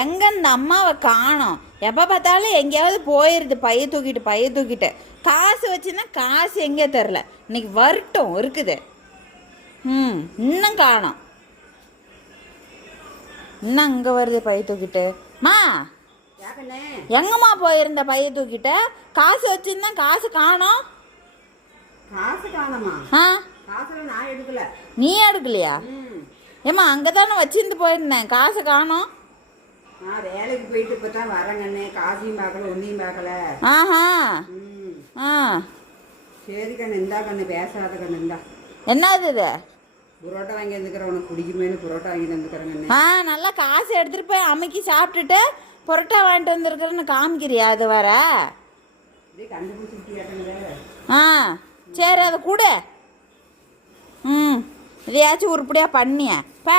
எங்கே இந்த அம்மாவை காணோம்? எப்போ பார்த்தாலும் எங்கேயாவது போயிடுது பைய தூக்கிட்டு. காசு வச்சுன்னா காசு எங்கே தெரில. இன்னைக்கு வரட்டும் இருக்குது. இன்னும் காணோம். இன்னும் அங்கே வருது பைய தூக்கிட்டு. மா எங்கம்மா போயிருந்த பைய தூக்கிட்டு? காசு வச்சுருந்தா காசு காணோம். நீ எடுக்கலையா? ஏம்மா அங்கே தானே வச்சிருந்து போயிருந்தேன், காசு காணோம். வேலைக்கு போயிட்டு இப்போ தான் வரேங்கண்ணே. காசையும் பார்க்கல, ஒன்றையும் பார்க்கல. ஆஹா. சரி கண்ணு, இந்தா கண்ணு, பேசாத கண்ணு, இந்தா. என்னது இது? புரோட்டா வாங்கி வந்துக்கிறேன், உனக்கு பிடிக்குமேனு புரோட்டா வாங்கி வந்துக்கிறேங்கண்ணே. நல்லா காசு எடுத்துகிட்டு போய் அமுக்கி சாப்பிட்டுட்டு புரோட்டா வாங்கிட்டு வந்துருக்குறேன்னு காமிக்கிறியா? அது வர கண்டுபிடிச்சி. சரி அதை கூட. இதையாச்சும் உருப்படியாக பண்ணிய பா.